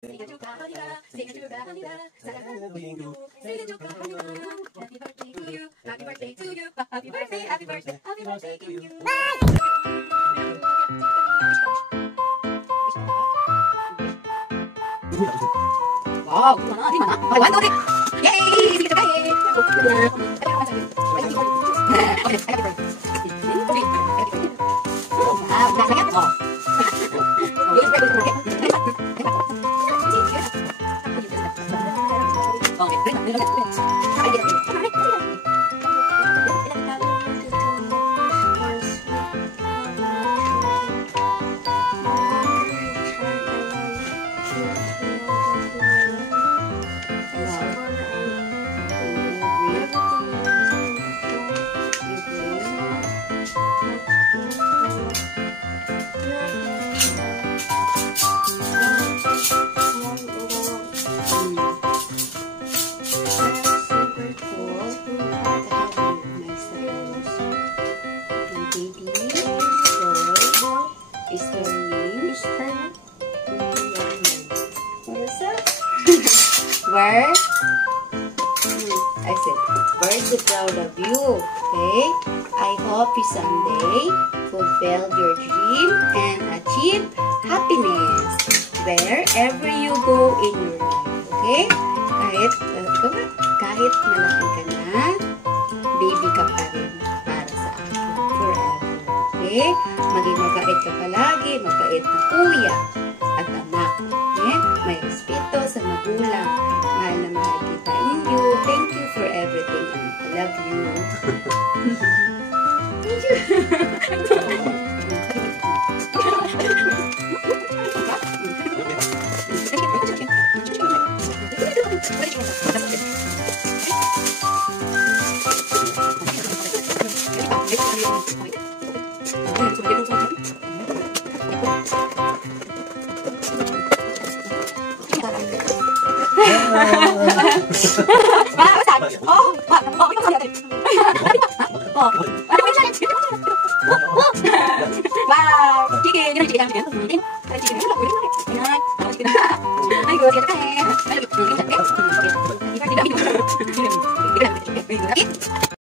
생일 축하합니다. 생일 축하합니다. 사랑하는 빙두. 생일 축하합니다. Happy birthday to you. Happy birthday to you. Happy birthday, happy birthday, happy birthday to you. Wow, di mana? Ay, one, two, three. Yay! Sige, tayo. Where? I said, we're so proud of you, okay? I hope you someday fulfill your dream and achieve happiness wherever you go in your life, okay? Kahit malaki ka na, baby ka pa rin para sa akin forever, okay? Maging mabait ka palagi, mabait na kuya at ama, okay? May respeto sa magulang. Mahal na mahal kita inyo. Thank you for everything. I love you. Thank you. Wow, chicken, cái này chị làm chicken. Cái chicken rất là quý. Này, chicken. Ai vừa thì cái này.